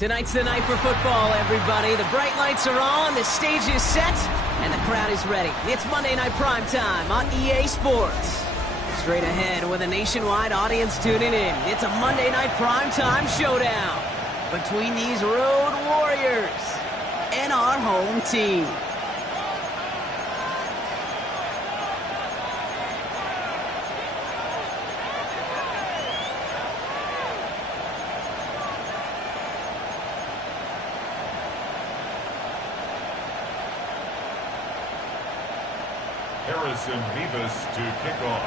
Tonight's the night for football, everybody. The bright lights are on, the stage is set, and the crowd is ready. It's Monday Night Primetime on EA Sports. Straight ahead with a nationwide audience tuning in. It's a Monday Night Primetime showdown between these road warriors and our home team. Harrison Mevis to kick off.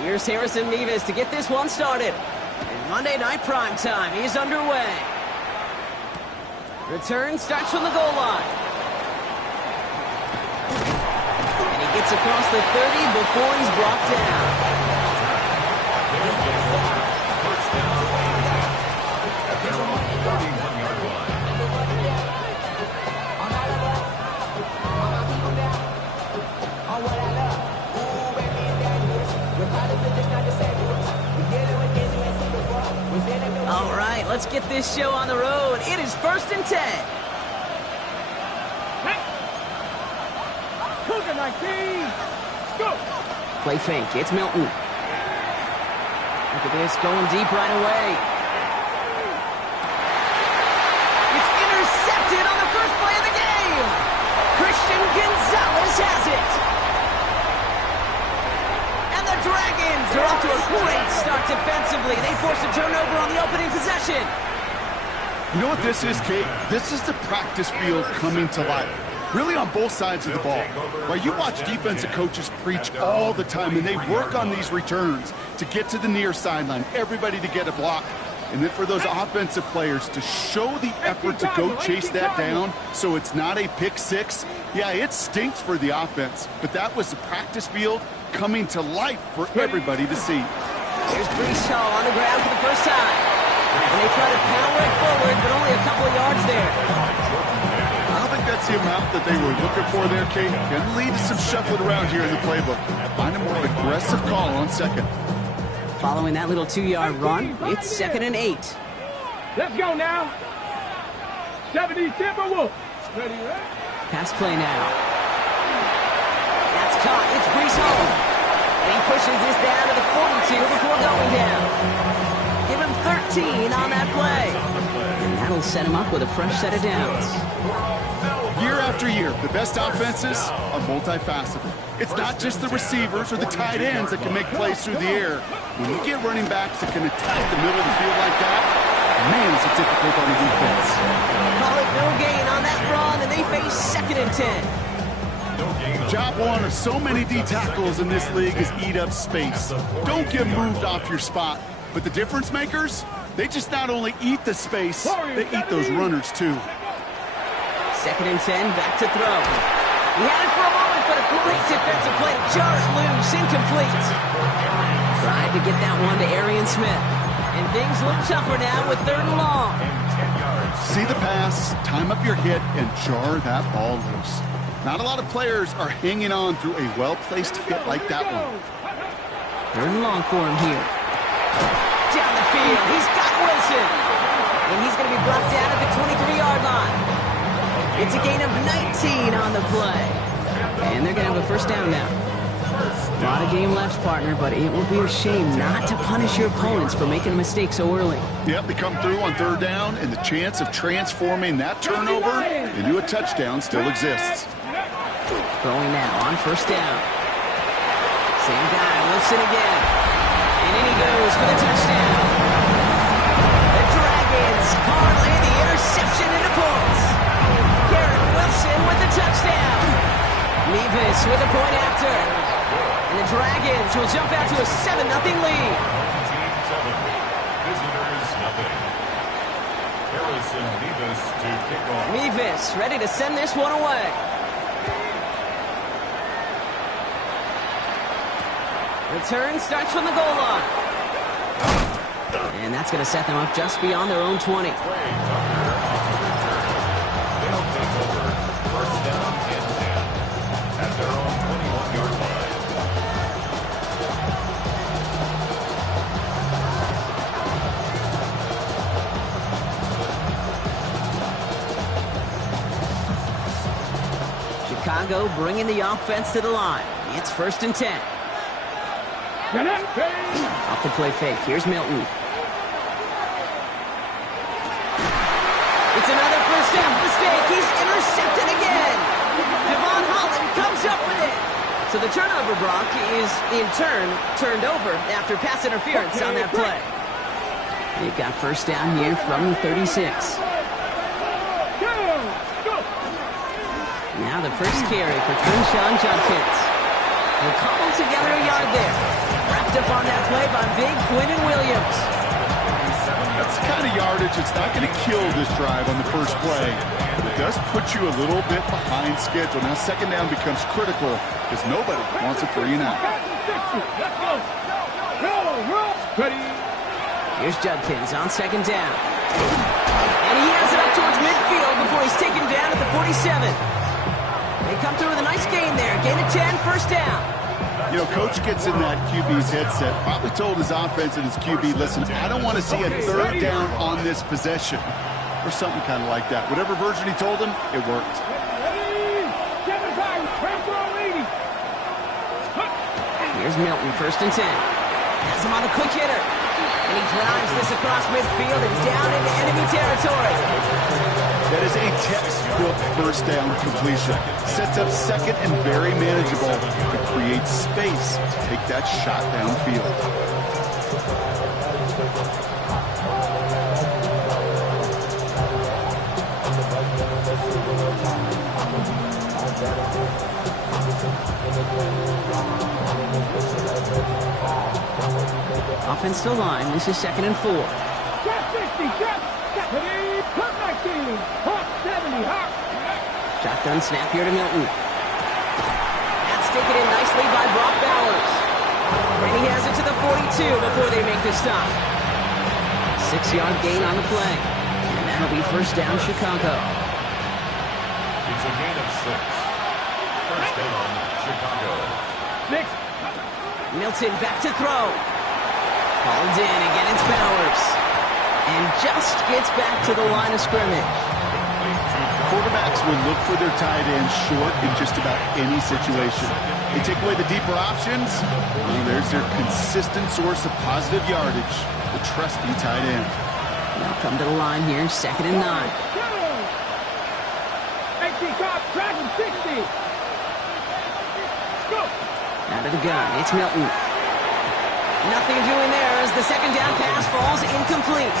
Here's Harrison Mevis to get this one started. And Monday Night Primetime is underway. Return starts from the goal line. And he gets across the 30 before he's brought down. First down at their own 31-yard line. All right, let's get this show on the road. It is 1st and 10. Cougar 19. Go. Play fake. It's Milton. Look at this, going deep right away. It's intercepted on the first play of the game. Christian Gonzalez has it. And the Dragons are off to a great start defensively. They force a turnover on the opening possession. You know what this is, Kate? This is the practice field coming to life. Really on both sides of the ball. Right, you watch defensive coaches preach all the time, and they work on these returns to get to the near sideline, everybody to get a block. And then for those offensive players to show the effort to go chase that down so it's not a pick six. Yeah, it stinks for the offense, but that was the practice field coming to life for everybody to see. Here's Brees Hall on the ground for the first time. And they try to power it forward, but only a couple of yards there. I don't think that's the amount that they were looking for there, Kate. Going to lead to some shuffling around here in the playbook. Find a more aggressive call on second. Following that little 2-yard run, it's 2nd and 8. Let's go now. 70 Timberwolves. Ready, right? Pass play now. That's caught. It's Brees Hall. And he pushes this down to the 42 before going down. Give him 13 on that play. And that'll set him up with a fresh set of downs. Year after year, the best offenses are multifaceted. It's not just the receivers or the tight ends that can make plays through the air. When you get running backs that can attack the middle of the field like that, man, is it difficult on the defense. Call it no gain on that run, and they face 2nd and 10. Job one of so many D tackles in this league is eat up space. Don't get moved off your spot. But the difference makers, they just not only eat the space, they eat those runners too. 2nd and 10, back to throw. He had it for a moment, but a great defensive play to jar it loose, incomplete. Tried to get that one to Arian Smith. And things look tougher now with 3rd and long. See the pass, time up your hit, and jar that ball loose. Not a lot of players are hanging on through a well-placed hit like that one. 3rd and long for him here. Down the field, he's got Wilson. And he's going to be brought down at the 23-yard line. It's a gain of 19 on the play. And they're going to have a first down now. A lot of game left, partner, but it will be a shame not to punish your opponents for making a mistake so early. Yep, they come through on 3rd down, and the chance of transforming that turnover into a touchdown still exists. Throwing now on 1st down. Same guy, Wilson again. And in he goes for the touchdown. The Dragons parlay the interception into points. Garrett Wilson with the touchdown. Mevis with a point after. And the Dragons will jump out to a 7-0 lead. Visitors, nothing. Harrison Mevis to kick off. Mevis ready to send this one away. Return starts from the goal line. And that's going to set them up just beyond their own 20. They'll take over 1st down and 10 at their own 21-yard line. Chicago bringing the offense to the line. It's 1st and 10. Off the play fake. Here's Milton. It's another first down mistake. He's intercepted again. Devon Holland comes up with it. So the turnover, Brock, is in turn turned over after pass interference on that play. They've got first down here from the 36. Now the first carry for Quinshon Judkins. They'll cobble together a yard there. Wrapped up on that play by big Quinnen Williams. That's the kind of yardage that's not going to kill this drive on the first play, but it does put you a little bit behind schedule. Now second down becomes critical because nobody wants a 3 and out. Here's Judkins on second down. And he has it up towards midfield before he's taken down at the 47. They come through with a nice gain there. Gain of 10, first down. You know, coach gets in that QB's headset, probably told his offense and his QB, listen, I don't want to see a third down on this possession. Or something kind of like that. Whatever version he told him, it worked. Here's Milton, 1st and 10. Has him on a quick hitter. And he drives this across midfield and down into enemy territory. That is a textbook first down completion. Sets up second and very manageable to create space to take that shot downfield. Offensive line, this is 2nd and 4. Shotgun snap here to Milton. That's taken in nicely by Brock Bowers. And he has it to the 42 before they make the stop. 6-yard gain on the play. And that'll be first down, Chicago. It's a gain of 6. First down, Chicago. Milton back to throw. Called in. Again, it's Bowers. And just gets back to the line of scrimmage. Quarterbacks will look for their tight end short in just about any situation. They take away the deeper options. Well, there's their consistent source of positive yardage, the trusty tight end. Now come to the line here, 2nd and 9. Out of the gun, it's Milton. Nothing doing there as the second down pass falls incomplete.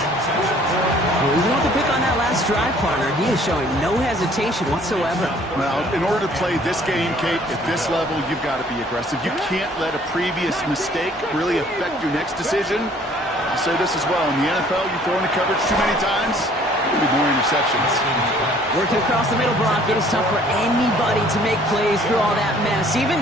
Well, even with the pick on that last drive, partner, he is showing no hesitation whatsoever. Well, in order to play this game, Kate, at this level, you've got to be aggressive. You can't let a previous mistake really affect your next decision. I'll say this as well. In the NFL, you throw into coverage too many times, there'll be more interceptions. Working across the middle, Brock, it is tough for anybody to make plays through all that mess, even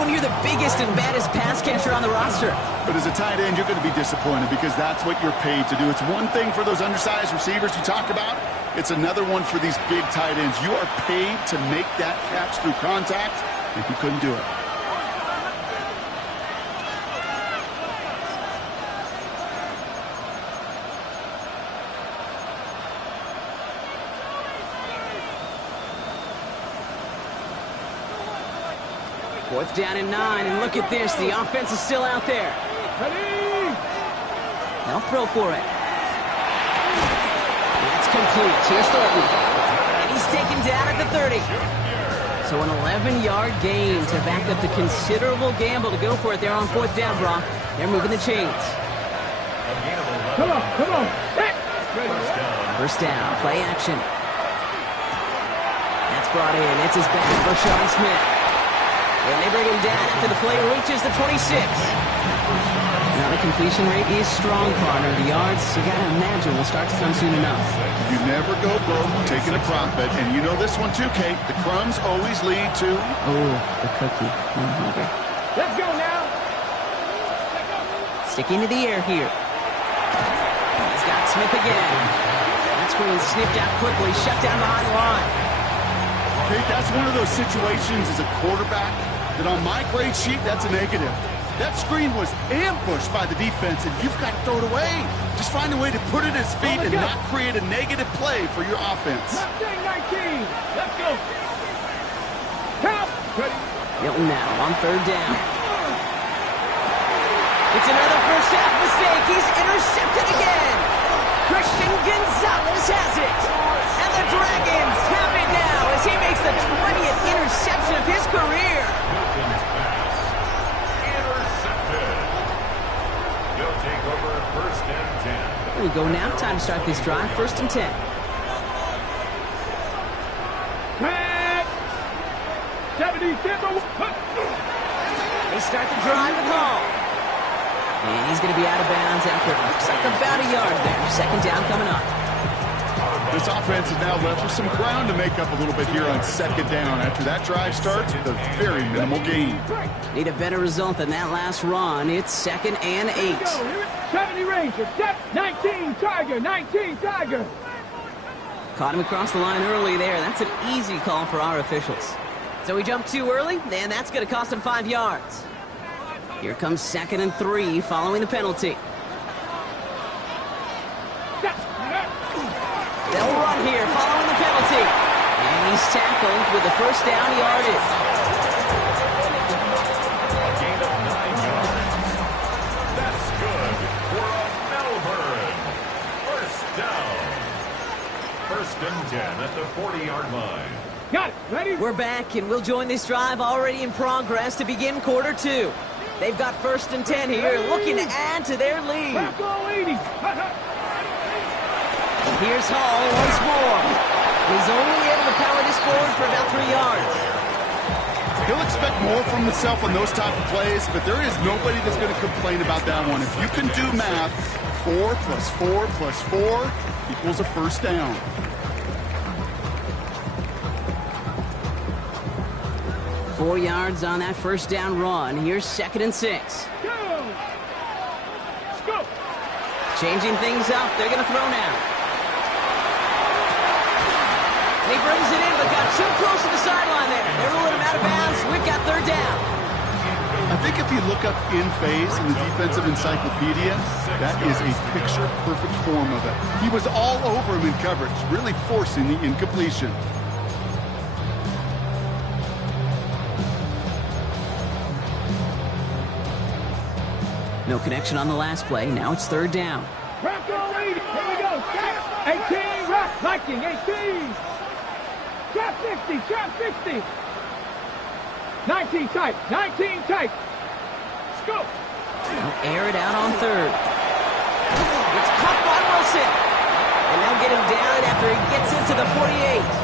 when you're the biggest and baddest pass catcher on the roster. But as a tight end, you're going to be disappointed because that's what you're paid to do. It's one thing for those undersized receivers you talk about. It's another one for these big tight ends. You are paid to make that catch through contact, and he couldn't do it. Fourth down and 9, and look at this. The offense is still out there. They'll throw for it. That's complete. Here's Thornton. And he's taken down at the 30. So an 11-yard gain to back up the considerable gamble to go for it there on fourth down, Brock. They're moving the chains. Come on. First down, play action. That's brought in. It's his back for Sean Smith. And they bring him down after the play reaches the 26. Now the completion rate is strong, partner. The yards, you got to imagine, will start to come soon enough. You never go broke taking a profit. And you know this one too, Kate. The crumbs always lead to... Oh, the cookie. I'm hungry. Let's go now. Sticking to the air here. He's got Smith again. That screen sniffed out quickly, shut down behind the line. Kate, that's one of those situations as a quarterback that on my grade sheet, that's a negative. That screen was ambushed by the defense, and you've got to throw it away. Just find a way to put it at his feet and not create a negative play for your offense. 19. Let's go. Hilton now on third down. It's another first half mistake. He's intercepted again. Christian Gonzalez has it. And the Dragons have it now as he makes the 20th interception of his career. Hilton's pass. Intercepted. He'll take over first and 10. Here we go now. Time to start this drive. First and 10. Back. 77. They start the drive with Hall. And he's going to be out of bounds after it looks like about a yard there. Second down coming up. This offense is now left with some ground to make up a little bit here on second down. After that drive starts with a very minimal gain. Need a better result than that last run. It's second and 8. 70 Ranger. 19 Tiger. 19 Tiger. Caught him across the line early there. That's an easy call for our officials. So he jumped too early, and that's going to cost him 5 yards. Here comes second and 3 following the penalty. They'll run here following the penalty. And he's tackled with the first down yardage. A gain of 9 yards. That's good for a Melbourne. First down. First and 10 at the 40-yard line. Got it. Ready? We're back, and we'll join this drive already in progress to begin quarter 2. They've got first and 10 here, looking to add to their lead. Go 80. Here's Hall once more. He's only able to power this forward for about 3 yards. He'll expect more from himself on those type of plays, but there is nobody that's going to complain about that one. If you can do math, 4 plus 4 plus 4 equals a first down. Four yards on that first down run. Here's second and 6. Go. Go. Changing things up. They're going to throw now. And he brings it in, but got too close to the sideline there. They're ruling him out of bounds. We've got third down. I think if you look up in phase in the defensive encyclopedia, that is a picture-perfect form of it. He was all over him in coverage, really forcing the incompletion. No connection on the last play. Now it's third down. Rock go 80. Here we go. 18. Rock. Viking. 18. Trap 60. Trap 60. 19 tight. 19 tight. Let's go. They'll air it out on third. It's caught by Wilson. And they'll get him down after he gets into the 48.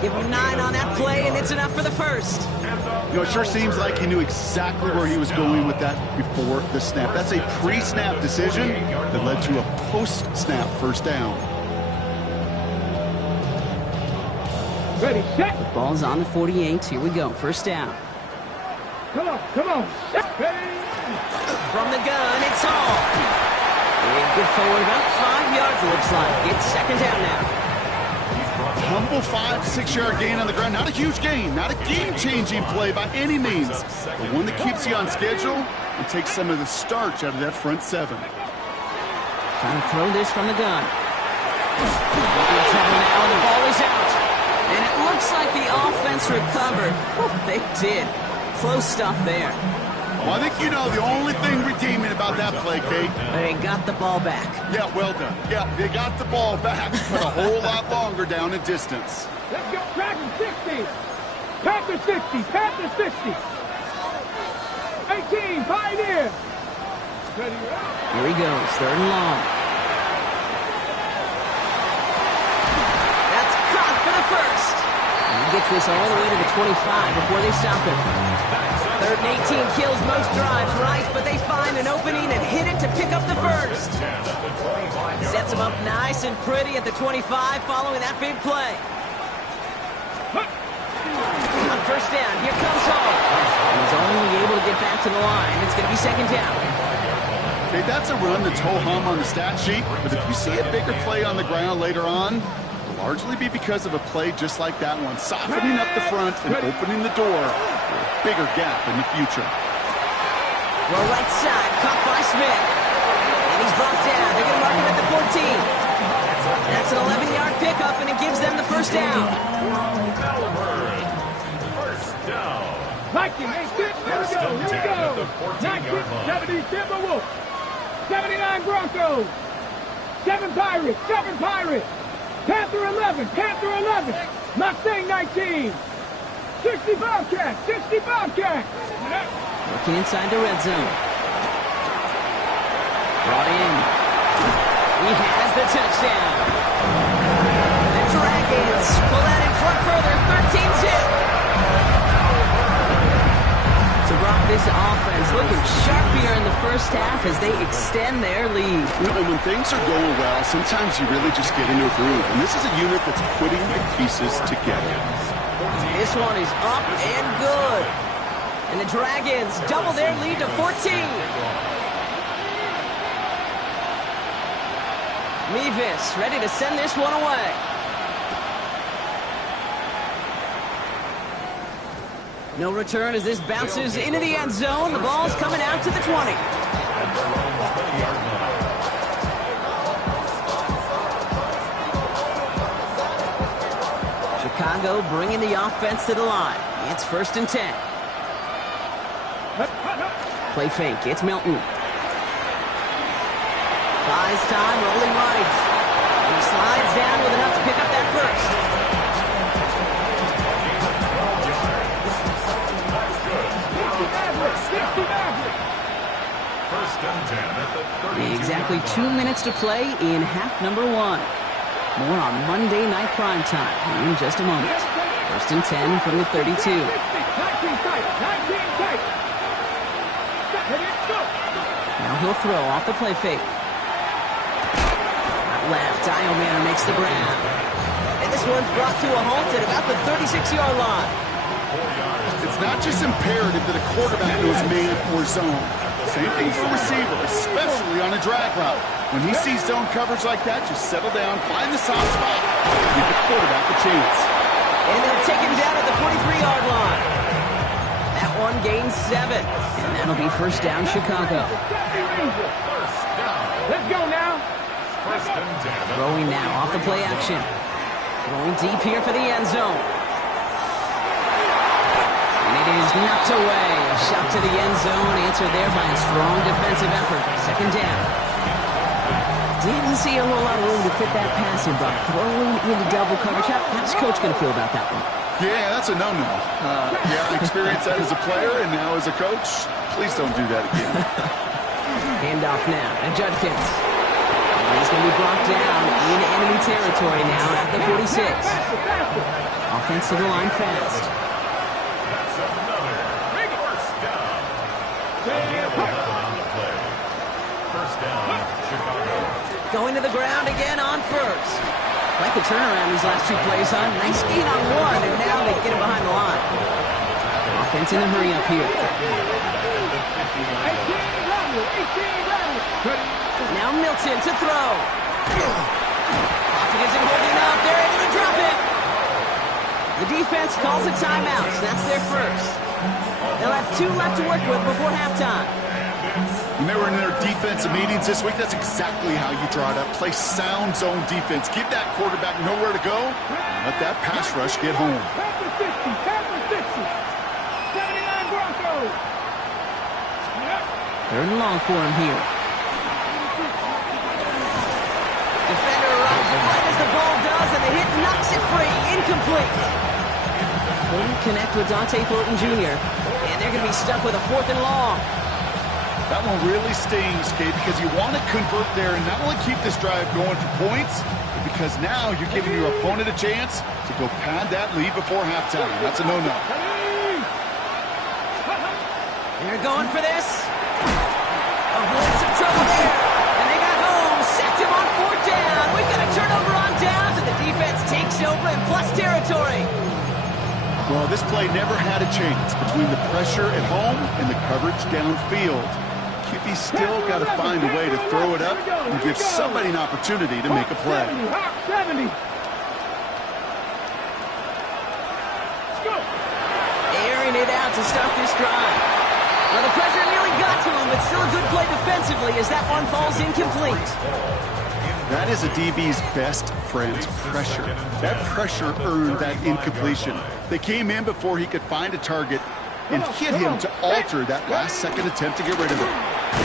Give him 9 on that play, and it's enough for the first. You know, it sure seems like he knew exactly where he was going with that before the snap. That's a pre-snap decision that led to a post-snap first down. Ready. Set. The ball's on the 48. Here we go. First down. Come on. Come on. Set. Ready. From the gun, it's Hall. And good forward, about 5 yards, it looks like. It's second down now. Humble 5 to 6 yard gain on the ground. Not a huge gain, not a game-changing play by any means, but one that keeps you on schedule and takes some of the starch out of that front 7. Trying to throw this from the gun. In trouble now, and the ball is out. And it looks like the offense recovered. They did. Close stuff there. Well, I think you know the only thing redeeming about that play, Kate. They got the ball back. Yeah, well done. Yeah, they got the ball back, but a whole lot longer down in distance. Let's go. Dragon 60. Panther 60. Panther 60. 18. Pioneer. Ready. Here he goes. Third and long. That's caught for the first. And he gets this all the way to the 25 before they stop him. Third and 18 kills most drives, right? But they find an opening and hit it to pick up the first. Sets him up nice and pretty at the 25 following that big play. On first down, here comes Hall. He's only able to get back to the line. It's going to be second down. Okay, that's a run that's ho-hum on the stat sheet, but if you see a bigger play on the ground later on, it'll largely be because of a play just like that one, softening up the front and opening the door for a bigger gap in the future. Well, right side, caught by Smith. And he's brought down. They're going to mark him at the 14. That's an 11-yard pickup, and it gives them the first down. Melbourne, first down. Viking, 18, here we go, here we go. 1970 Timberwolves, 79 Broncos, 7 Pirates, Panther 11, Mustang 19, 60 Bobcats. Working inside the red zone. Brought in. He has the touchdown. The Dragons pull out in front further, 13-zip. So Brock, this offense looking sharp here in the first half as they extend their lead. You know, when things are going well, sometimes you really just get into a groove. And this is a unit that's putting the pieces together. This one is up and good. And the Dragons double their lead to 14. Mevis ready to send this one away. No return as this bounces into the end zone. The ball's coming out to the 20. Chicago bringing the offense to the line. It's 1st and 10. Play fake. It's Milton. Buys time, rolling right. And he slides down with enough to pick up that first. First and 10 at the 32. Exactly 2 minutes to play in half number 1. More on Monday Night Prime Time in just a moment. 1st and 10 from the 32. Now he'll throw off the play fake. Out left, Dial makes the grab. And this one's brought to a halt at about the 36-yard line. It's not just imperative that a quarterback knows man or zone. Same thing for a receiver, especially on a drag route. When he sees zone coverage like that, just settle down, find the soft spot, and give the quarterback a chance. And they'll take him down at the 43-yard line. That one gains 7. And that'll be 1st down, Chicago. Let's go now. First and 10. Throwing now off the play action. Throwing deep here for the end zone. And it is knocked away. A shot to the end zone, answered there by a strong defensive effort. 2nd down. Didn't see a whole lot of room to fit that pass in, but throwing into double coverage. How's Coach going to feel about that one? Yeah, that's a no-no. I experienced that as a player, and now as a coach, please don't do that again. Handoff now to Judkins. And he's going to be brought down in enemy territory now at the 46. Offense to the line fast. That's another first down. On the play. First down, Chicago. Going to the ground again on 1st. Like the turnaround these last 2 plays, huh? Nice gain on 1, and now they get him behind the line. Offense in a hurry up here. Now Milton to throw. Pocket isn't holding up. They're able to drop it. The defense calls a timeout. That's their first. They'll have 2 left to work with before halftime. When they were in their defensive meetings this week, that's exactly how you draw it up. Play sound zone defense. Give that quarterback nowhere to go. And let that pass rush get home. Panther 60, 79 Broncos. 3rd and long for him here. Defender arrives right as the ball does, and the hit knocks it free. Incomplete. Couldn't connect with Dante Thornton Jr., and they're going to be stuck with a 4th and long. That one really stings, Kate, because you want to convert there and not only keep this drive going for points, but because now you're giving your opponent a chance to go pad that lead before halftime. That's a no-no. They're going for this. Avoid some trouble there. And they got home. Sacked him on 4th down. We've got a turnover on downs, and the defense takes over in plus territory. Well, this play never had a chance between the pressure at home and the coverage downfield. QB's still got to find a way to throw it up and give somebody an opportunity to make a play. 70. Airing it out to start this drive. Well, the pressure nearly got to him, but still a good play defensively as that one falls incomplete. That is a DB's best friend, pressure. That pressure earned that incompletion. They came in before he could find a target, and hit him to alter that last-second attempt to get rid of it.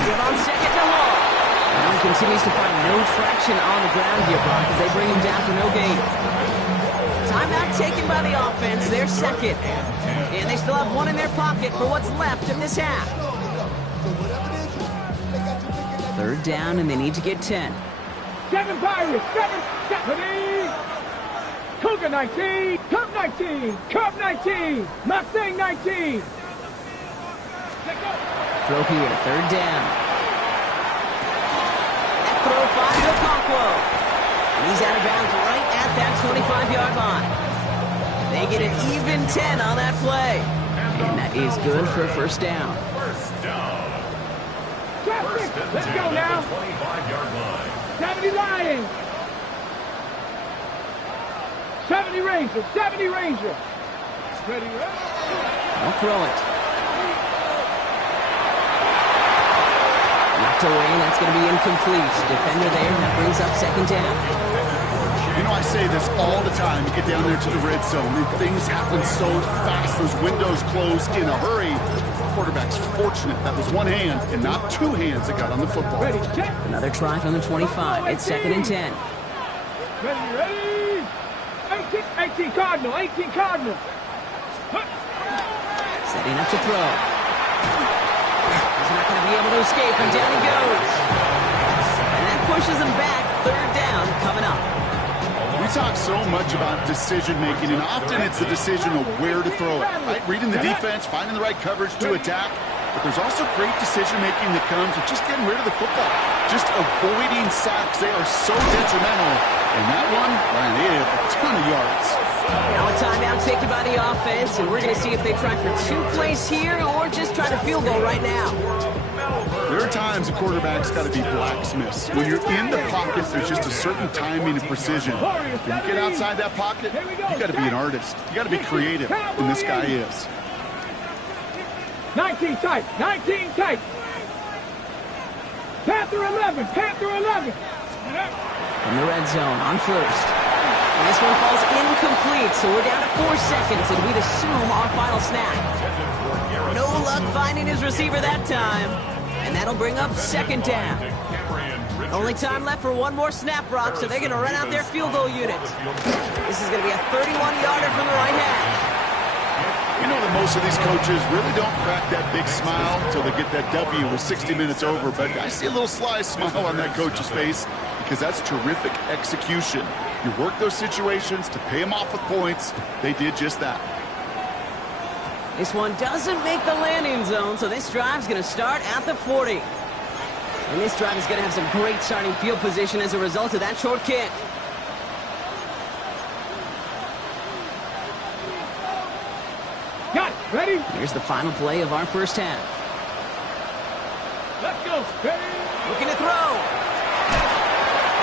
Give on second to Hall. Now he continues to find no traction on the ground here, Brock, as they bring him down for no gain. Timeout taken by the offense, their second. And they still have one in their pocket for what's left of this half. Third down, and they need to get 10. 7 Pirates, 7, 70. Cougar 19, Cub 19, Cub 19, Mustang 19. Throw here, third down. That throw finds Okonkwo. And he's out of bounds right at that 25-yard line. They get an even 10 on that play. And that is good for a first down. First down. Let's go now. 25-yard line. 70 Lions. 70 Rangers, 70 Rangers. Ready, ready. I'll throw it. Knocked away, that's going to be incomplete. Defender there, that brings up second down. You know, I say this all the time. You get down there to the red zone, and things happen so fast. Those windows close in a hurry. The quarterback's fortunate that was one hand and not two hands that got on the football. Ready, check. Another try from the 25. It's second and 10. Ready, ready. 18 Cardinal, 18 Cardinal. Setting up to throw. He's not going to be able to escape, and down he goes. And that pushes him back. Third down coming up. We talk so much about decision-making, and often it's the decision of where to throw it, right? Reading the defense, finding the right coverage to attack. But there's also great decision-making that comes with just getting rid of the football, just avoiding sacks. They are so detrimental. And that one, Ryan, they have a ton of yards. Now a timeout taken by the offense, and we're going to see if they try for 2 plays here or just try to field goal right now. There are times a quarterback's got to be blacksmiths. When you're in the pocket, there's just a certain timing and precision. When you get outside that pocket, you got to be an artist. You got to be creative, and this guy is. 19 tight, 19 tight. Panther 11, Panther 11. In the red zone on first. And this one falls incomplete, so we're down to 4 seconds, and we'd assume our final snap. No luck finding his receiver that time. And that'll bring up second down. Only time left for one more snap, Brock, so they're going to run out their field goal unit. This is going to be a 31-yarder from the right half. You know that most of these coaches really don't crack that big smile until they get that W with 60 minutes over, but I see a little sly smile on that coach's face because that's terrific execution. You work those situations to pay them off with points. They did just that. This one doesn't make the landing zone, so this drive's going to start at the 40. And this drive is going to have some great starting field position as a result of that short kick. Got it. Ready? Here's the final play of our first half. Let's go. Ready? Looking to throw.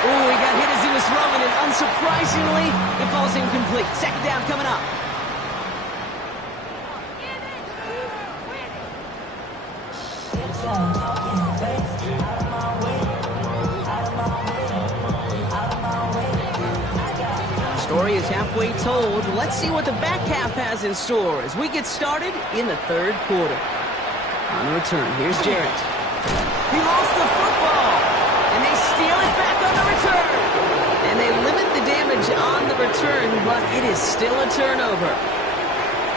Ooh, he got hit as he was throwing, and unsurprisingly, it falls incomplete. Second down coming up. Story is halfway told. Let's see what the back half has in store as we get started in the third quarter. On the return, here's Jarrett. He lost the football, and they steal it back on the return. And they limit the damage on the return, but it is still a turnover.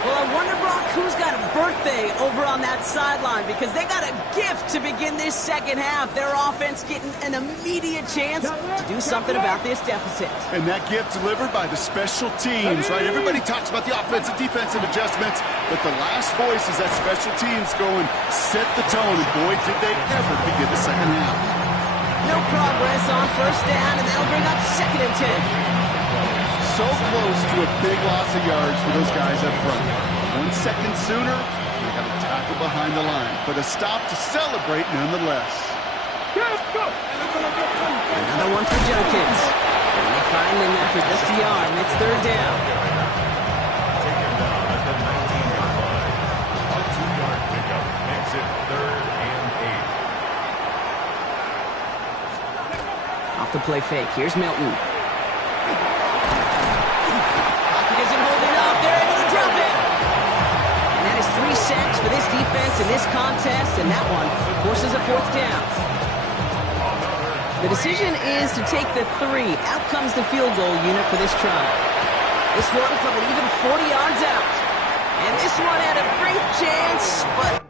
Well, I wonder, Brock, who's got a birthday over on that sideline, because they got a gift to begin this second half. Their offense getting an immediate chance to do something about this deficit. And that gift delivered by the special teams, right? Everybody talks about the offensive, defensive adjustments, but the last voice is that special teams going, set the tone, and boy, did they ever begin the second half. No progress on first down, and that'll bring up second and 10. So close to a big loss of yards for those guys up front. 1 second sooner, they got a tackle behind the line, but a stop to celebrate nonetheless. Go, go. Another one for Jenkins. And they find him after just a yard, and it's third down. Taken down at the 19-yard line. A 2-yard pickup makes it 3rd and 8. Off the play fake. Here's Milton. Pocket isn't holding up. They're able to drop it. And that is 3 sacks points in this contest, and that one forces a fourth down. The decision is to take the 3. Out comes the field goal unit for this try. This one from an even 40 yards out. And this one had a brief chance, but...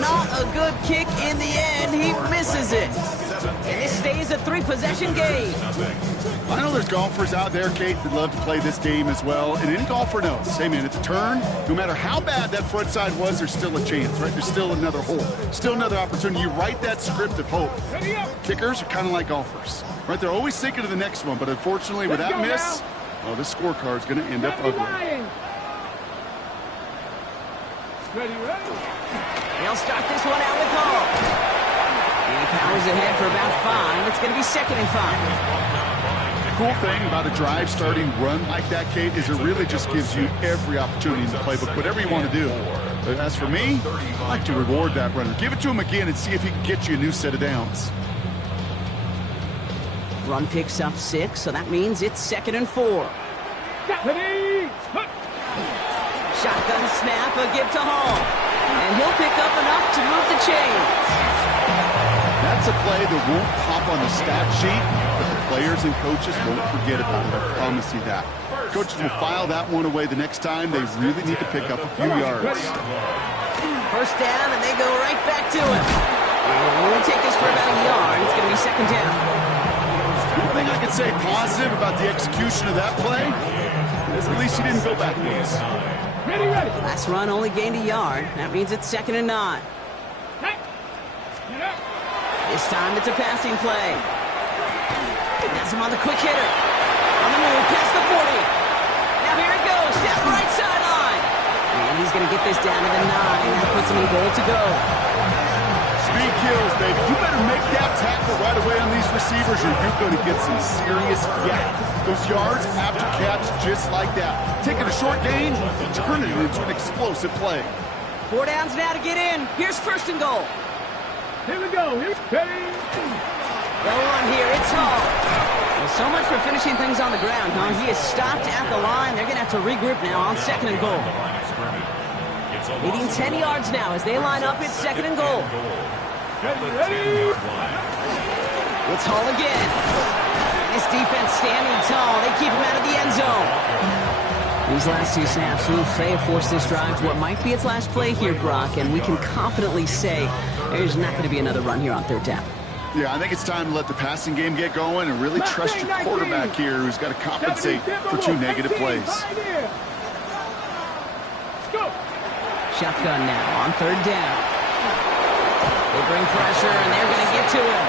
Not a good kick in the end. He misses it. And this stays a 3-possession game. I know there's golfers out there, Kate, that love to play this game as well. And any golfer knows, hey, man, at the turn, no matter how bad that front side was, there's still a chance, right? There's still another hole, still another opportunity. You write that script of hope. Kickers are kind of like golfers, right? They're always thinking of the next one. But unfortunately, with that miss, well, this scorecard's going to end up ugly. They'll start this one out with Hall. And he powers ahead for about 5. It's going to be 2nd and 5. The cool thing about a drive starting run like that, Kate, is it really just gives you every opportunity in the playbook, whatever you want to do. But as for me, I like to reward that runner. Give it to him again and see if he can get you a new set of downs. Run picks up 6, so that means it's 2nd and 4. Shotgun snap, a give to Hall. And he'll pick up enough to move the chains. That's a play that won't pop on the stat sheet, but the players and coaches won't forget about it. I promise you that. Coaches will file that one away the next time. They really need to pick up a few yards. First down, and they go right back to him. And we'll take this for about a yard. It's going to be 2nd down. One thing I can say positive about the execution of that play is at least he didn't go backwards. Last run only gained a yard. That means it's 2nd and 9. This time it's a passing play. That's him on the quick hitter. On the move, past the 40. Now here it goes, down the right sideline. And he's going to get this down to the 9. That puts him in goal to go. Speed kills, baby. You better make that tackle right away on these receivers or you're going to get some serious yak. Those yards after catch just like that. Taking a short gain, turning it into an explosive play. 4 downs now to get in. Here's 1st and goal. Here we go. They'll run here. It's Hall. Well, so much for finishing things on the ground, huh? He is stopped at the line. They're going to have to regroup now on 2nd and goal. Leading 10 yards now as they line up. It's 2nd and goal. It's Hall again. This defense standing tall. They keep him out of the end zone. These last 2 snaps, they have forced this drive to what might be its last play here, Brock, and we can confidently say there's not going to be another run here on 3rd down. Yeah, I think it's time to let the passing game get going and really trust your quarterback here who's got to compensate for 2 negative plays. Shotgun now on 3rd down. They bring pressure, and they're going to get to him.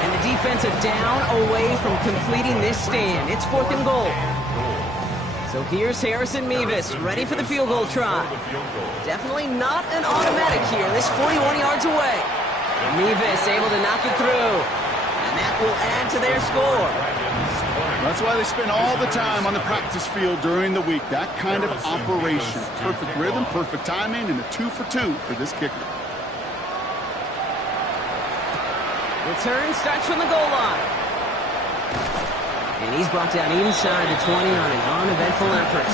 And the defense are down away from completing this stand. It's 4th and goal. So here's Harrison Mevis, ready for the field goal try. Definitely not an automatic here. This 41 yards away. Mevis able to knock it through. And that will add to their score. That's why they spend all the time on the practice field during the week. That kind of operation. Perfect rhythm, perfect timing, and a 2 for 2 for this kicker. Return starts from the goal line. And he's brought down inside the 20 on an uneventful effort.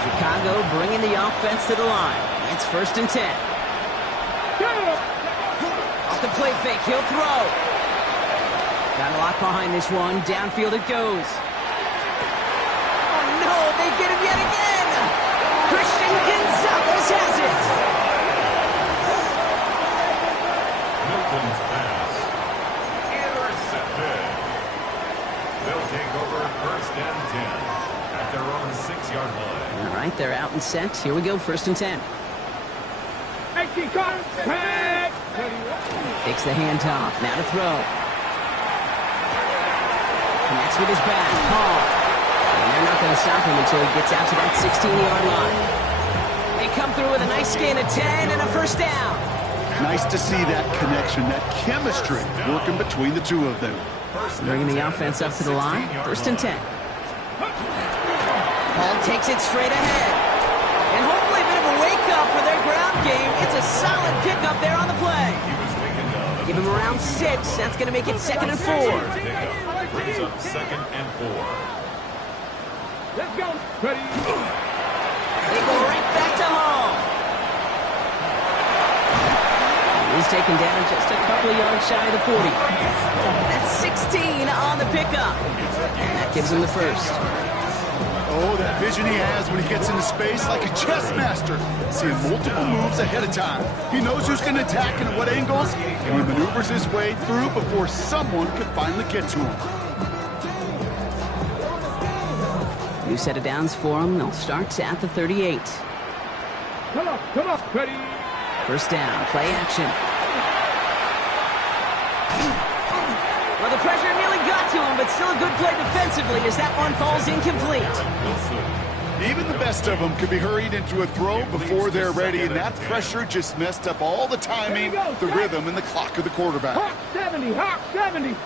Chicago bringing the offense to the line. It's 1st and 10. Off the play fake, he'll throw. Got a lock behind this one. Downfield it goes. Oh no, they get him yet again. Christian Gonzalez has it. Milton's pass. Intercepted. They'll take over 1st and 10 at their own 6-yard line. All right, they're out and set. Here we go, 1st and 10. Takes the handoff. Now to throw. Connects with his back. Hall. And they're not going to stop him until he gets out to that 16-yard line. They come through with a nice gain of 10 and a 1st down. Nice to see that connection, that chemistry working between the two of them. Bringing the offense up to the line. 1st and 10. Paul takes it straight ahead. And hopefully a bit of a wake-up for their ground game. It's a solid pickup there on the play. Give him around 6. That's going to make it 2nd and 4. Brings up 2nd and 4. Let's go. Ready. They go right back to Hall. He's taken down just a couple of yards shy of the 40. That's 16 on the pickup. And that gives him the 1st. Oh, that vision he has when he gets into space like a chess master. Seeing multiple moves ahead of time. He knows who's going to attack and at what angles, and he maneuvers his way through before someone could finally get to him. New set of downs for him. They'll start at the 38. Come on, ready. 1st down, play action. Well, the pressure nearly got to him, but still a good play defensively as that one falls incomplete. Even the best of them could be hurried into a throw before they're ready, and that pressure just messed up all the timing, the rhythm, and the clock of the quarterback. Hawk 70, Hawk 70.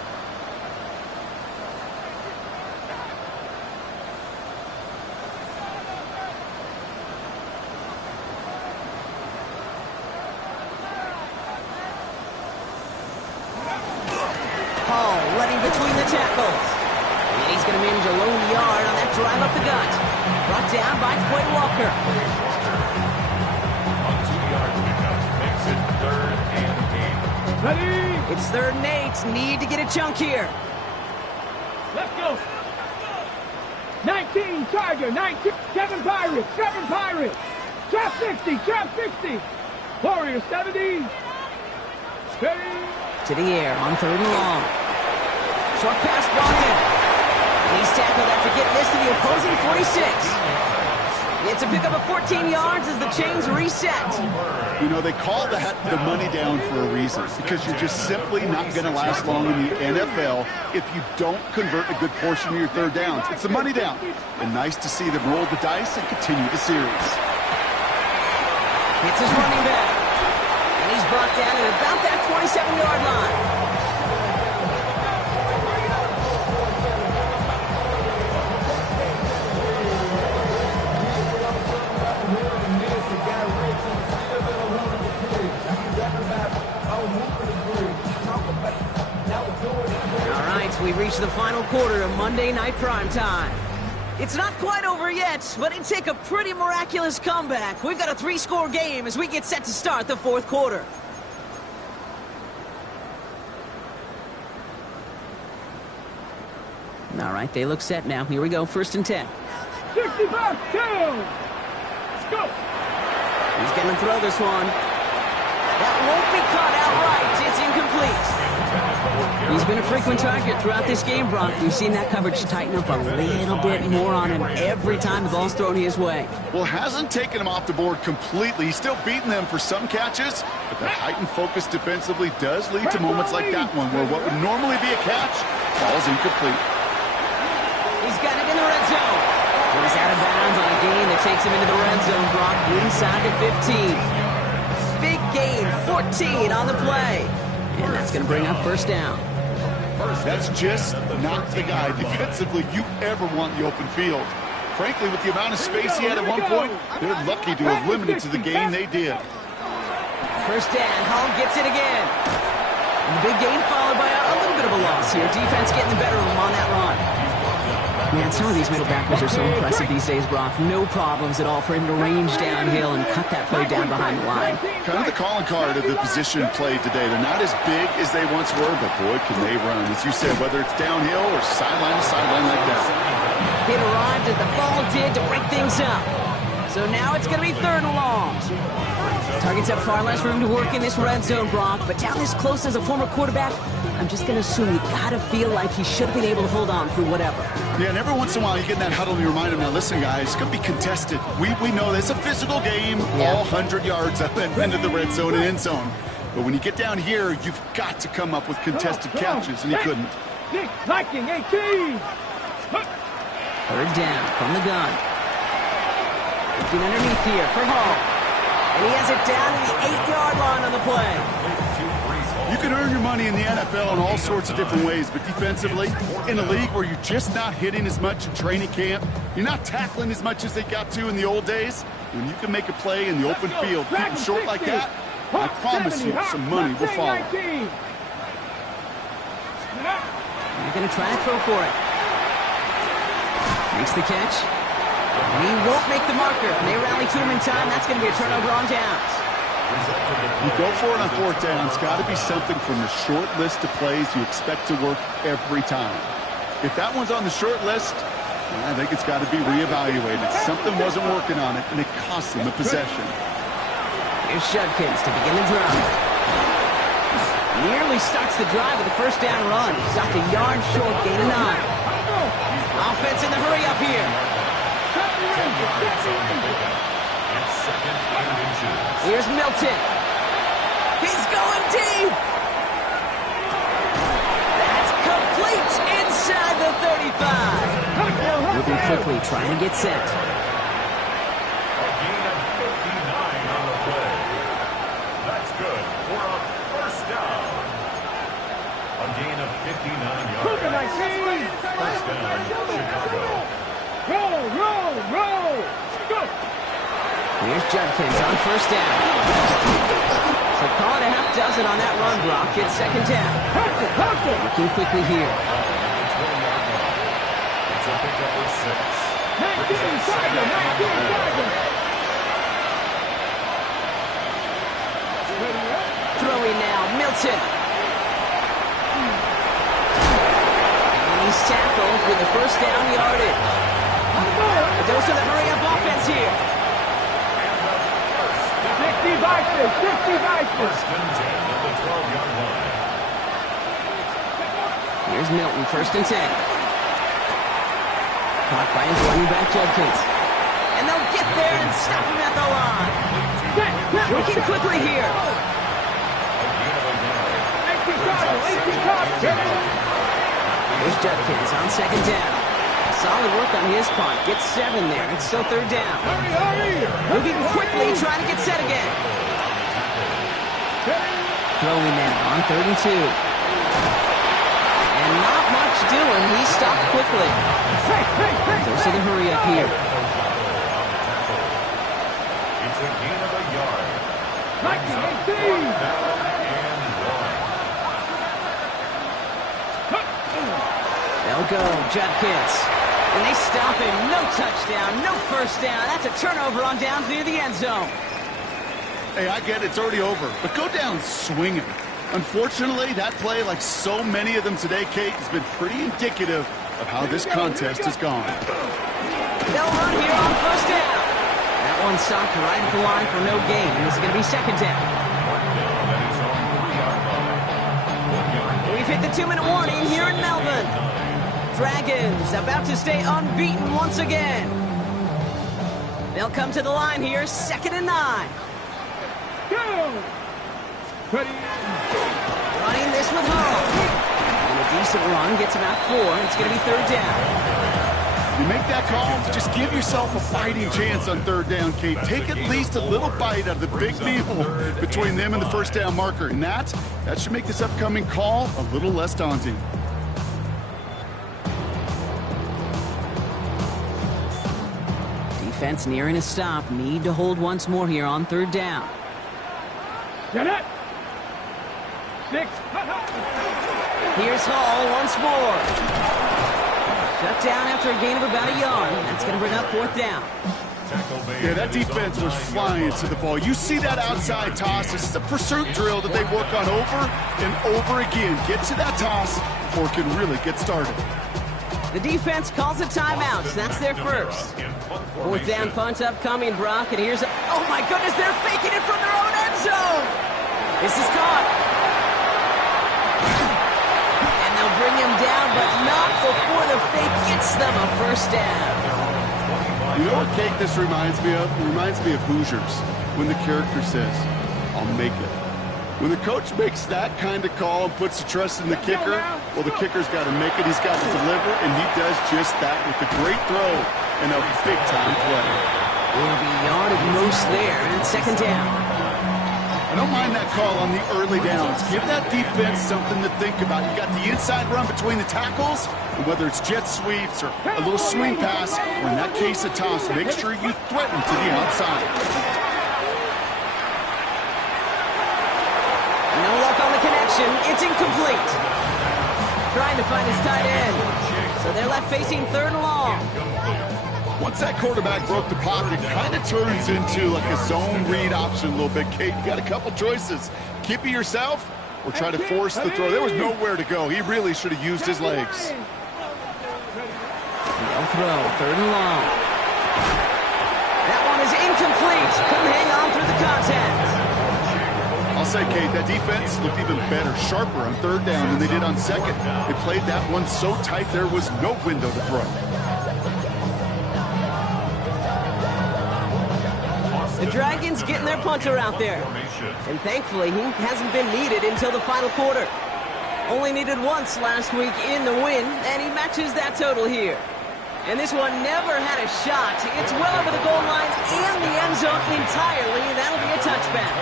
Hall running between the tackles. And he's going to manage a lone yard on that drive up the gut. Brought down by Quay Walker. On 2-yard pickup. Makes it 3rd and 8. Ready. It's 3rd and 8. Need to get a chunk here. Let's go. 19 Tiger, 19. 7 Pirates, 7 Pirates. Trap 60, trap 60. Warrior 70. Ready. To the air on 3rd and long. Short pass brought in. He's tackled after getting this to the opposing 46. It's a pickup of 14 yards as the chains reset. You know, they call that the money down for a reason, because you're just simply not going to last long in the NFL if you don't convert a good portion of your 3rd downs. It's the money down. And nice to see them roll the dice and continue the series. It's his running back. And he's brought down at about that 27-yard line. We reach the final quarter of Monday Night Primetime. It's not quite over yet, but it take a pretty miraculous comeback. We've got a 3-score game as we get set to start the 4th quarter. All right, they look set now. Here we go, 1st and 10. 65 down. Let's go. He's going to throw this one. That won't be caught outright. It's incomplete. He's been a frequent target throughout this game, Brock. We've seen that coverage tighten up a little bit more on him every time the ball's thrown his way. Well, hasn't taken him off the board completely. He's still beating them for some catches, but that heightened focus defensively does lead to moments like that one where what would normally be a catch falls incomplete. He's got it in the red zone. He's out of bounds on a gain that takes him into the red zone, Brock, inside the 15. Big gain, 14 on the play. And that's going to bring up 1st down. That's just not the guy defensively you ever want in the open field. Frankly, with the amount of space he had at one point, they're lucky to have limited to the game they did. 1st down, Hall gets it again. And the big gain followed by a little bit of a loss here. Defense getting the better of him on that run. Man, some of these middle backers are so impressive these days, Brock. No problems at all for him to range downhill and cut that play down behind the line. Kind of the calling card of the position played today. They're not as big as they once were, but boy, can they run. As you said, whether it's downhill or sideline to sideline like that. It arrived as the ball did to break things up. So now it's going to be 3rd and long. Targets have far less room to work in this red zone, Brock, but down this close as a former quarterback, I'm just going to assume you got to feel like he should have been able to hold on through whatever. Yeah, and every once in a while you get in that huddle and you remind him, now listen, guys, it's going to be contested. We know this is a physical game, all 100 yards up and into the red zone and end zone. But when you get down here, you've got to come up with contested catches, and he couldn't. Viking 18. 3rd down from the gun. Looking underneath here for Hall. And he has it down to the 8-yard line on the play. You can earn your money in the NFL in all sorts of different ways, but defensively, in a league where you're just not hitting as much in training camp, you're not tackling as much as they got to in the old days, when you can make a play in the open field, keep them short like that, I promise you some money will follow. They're going to try and throw for it. Makes the catch. And he won't make the marker. And they rally to him in time. That's going to be a turnover on downs. You go for it on fourth down. It's got to be something from the short list of plays you expect to work every time. If that one's on the short list, I think it's got to be reevaluated. Something wasn't working on it, and it cost him a possession. Here's Judkins to begin the drive. Nearly starts the drive with a first down run. Stopped a yard short, gain of 9. Offense in the hurry up here. Here's Milton. He's going deep. That's complete inside the 35. Moving quickly, trying to get set. A gain of 59 on the play. That's good for a first down. A gain of 59 yards. First down, Chicago. Roll. Good. Here's Judkins on first down. So call it a half dozen on that run block. It's second down. Looking quickly here. It's a pickup of 6. Throwing now, Milton. And he's tackled with the first down yardage. A dose of the hurry-up offense here. 60 vices. First and 10 at the 12-yard line. Here's Milton, first and 10. Caught by his running back, Judkins. And they'll get there and stop him at the line. Working quickly here. Here's Judkins on second down. Solid work on his punt. Gets 7 there. It's still third down. Moving quickly, trying to get set again. Throwing now on 3rd and 2. And not much doing. He stopped quickly. Goes to the hurry up here. It's a gain of a yard. They'll go, Judkins. And they stop him. No touchdown, no first down. That's a turnover on downs near the end zone. Hey, I get it. It's already over. But go down swinging. Unfortunately, that play, like so many of them today, Kate, has been pretty indicative of how this contest has gone. They'll run here on first down. That one stopped right at the line for no gain. This is going to be second down. We've hit the 2-minute warning here in Melbourne. Dragons about to stay unbeaten once again. They'll come to the line here, 2nd and 9. Running this with home. And a decent run gets about 4. It's going to be third down. You make that call, just give yourself a fighting chance on third down, Kate. Take at least a little bite out of the big meal between them and the first down marker. And that should make this upcoming call a little less daunting. Defense nearing a stop. Need to hold once more here on third down. Get it. 6. Here's Hall once more. Shut down after a gain of about a yard. That's going to bring up fourth down. Yeah, that defense was flying to the ball. You see that outside toss. This is a pursuit drill that they work on over and over again. Get to that toss before it can really get started. The defense calls a timeout. So that's their first. Fourth down punt upcoming, Brock. And here's oh my goodness, they're faking it from their own end zone. This is caught. And they'll bring him down, but not before the fake gets them a first down. You know what cake this reminds me of? It reminds me of Hoosiers, when the character says, I'll make it. When the coach makes that kind of call and puts the trust in the kicker, well, the kicker's got to make it, he's got to deliver, and he does just that with a great throw and a big-time play. Will be yarded most there, and second down. I don't mind that call on the early downs. Give that defense something to think about. You got the inside run between the tackles, and whether it's jet sweeps or a little swing pass, or in that case a toss, make sure you threaten to the outside. No luck on the connection. It's incomplete. Trying to find his tight end. So they're left facing third and long. Once that quarterback broke the pocket, it kind of turns into like a zone read option a little bit. Kate, you got a couple choices. Keep it yourself or try to force the throw. There was nowhere to go. He really should have used his legs. No throw, third and long. That one is incomplete. Couldn't hang on through the contact. I'll say, Kate, that defense looked even better, sharper on third down than they did on second. They played that one so tight there was no window to throw. The Dragons getting their punter out there. And thankfully, he hasn't been needed until the final quarter. Only needed once last week in the win, and he matches that total here. And this one never had a shot. It's well over the goal line and the end zone entirely. That'll be a touchback.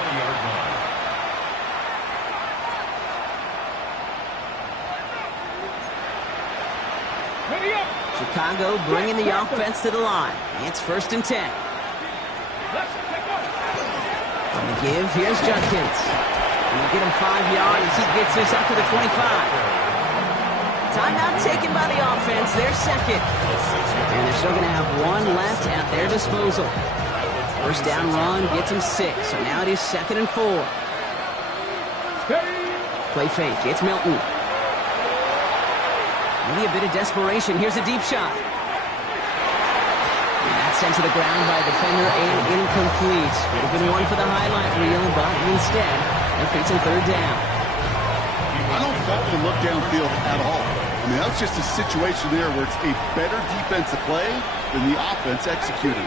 Chicago bringing the offense to the line. It's first and 10. On the give, here's Judkins. And we get him 5 yards as he gets this up to the 25. Timeout taken by the offense, their second. And they're still going to have one left at their disposal. First down run gets him 6, so now it is 2nd and 4. Play fake, it's Milton. Maybe a bit of desperation, here's a deep shot. Sent to the ground by a defender and incomplete. Would have been one for the highlight reel, but instead, they're facing third down. I don't fault the look downfield at all. I mean, that's just a situation there where it's a better defensive play than the offense executing.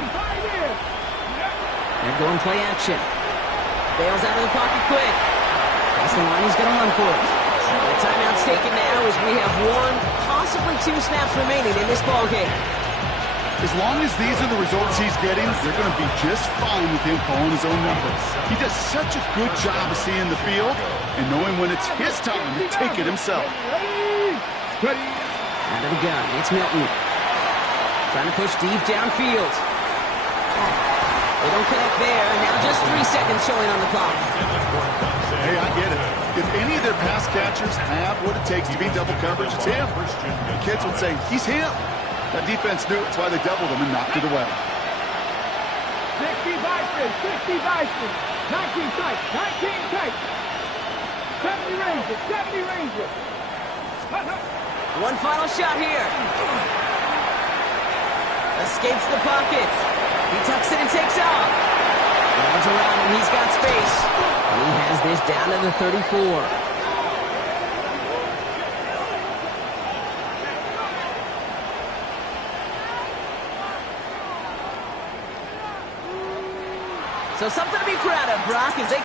They're going play action. Bails out of the pocket quick. That's the line, he's going to run for it. The timeout's taken now as we have 1, possibly 2 snaps remaining in this ballgame. As long as these are the results he's getting, they're going to be just fine with him calling his own numbers. He does such a good job of seeing the field and knowing when it's his time to take it himself. Out of the gun, it's Milton. Trying to push deep downfield. They don't connect there, and now just 3 seconds showing on the clock. Hey, I get it. If any of their pass catchers have what it takes to beat double coverage, it's him. The kids would say, he's him. That defense knew it. That's why they doubled him and knocked it away. 60 Vikings, 19 tight, 19 tight. 70 Rangers, 70 Rangers. One final shot here. Escapes the pocket. He tucks it and takes off. Runs around him, he's got space. And he has this down to the 34. So something to be proud of, Brock, as they